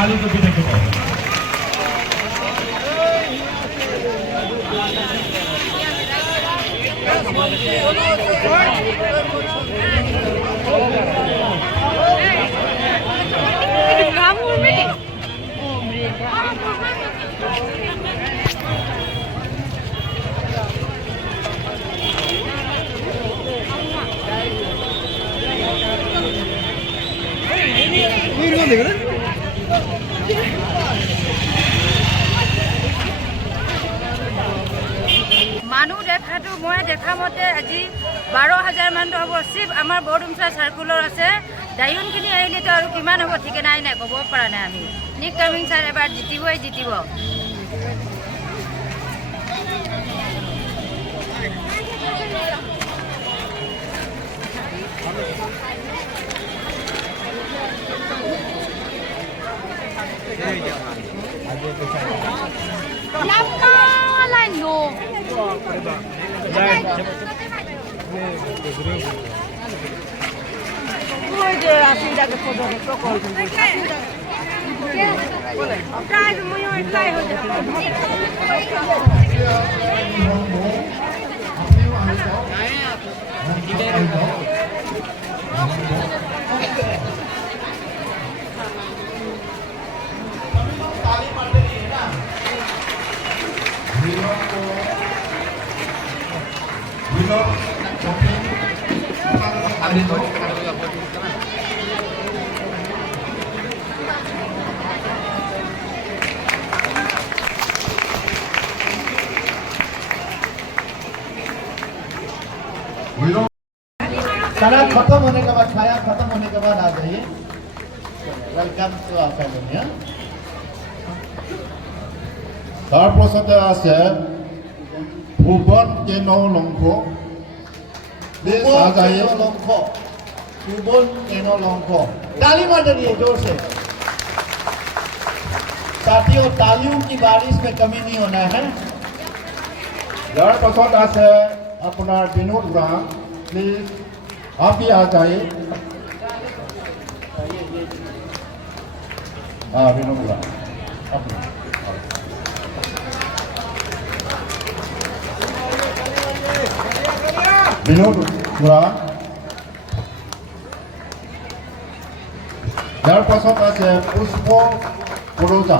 ताली को भी देखो মানুহ দেখাটো মই দেখা মতে আজি 12,000 মান হ'ব চিপ আমাৰ বৰডুমচা সাৰ্কুলৰ আছে দায়ুনখিনি আহিলেতো আৰু কিমান হ'ব ঠিক নাই ক'ব পৰা নাই আমি নিক কামিং ছাৰ এবাৰ জিতিব खाना खत्म होने के बाद खाया खत्म होने के बाद आ जाइए वेलकम टू आवर फैमिली তারপরে আছে ভুবন কেন লঙ্ঘ প্লিজ आ जाइए भुवन केन लंघ ताली मार दीजिए जोर से साथियों तालियों की बारिश में कमी नहीं होना है यार पसंद আছে আপনার বিনোদ উরাং प्लीज आप भी आ जाइए विनोद उरां विनोद उरां यार पसंद আছে পুষ্প পুরোজা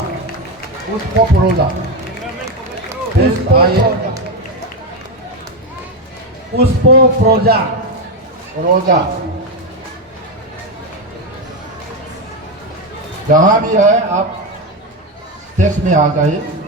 प्लीज आइए पुष्प रोजा जहाँ भी है आप स्टेज में आ जाइए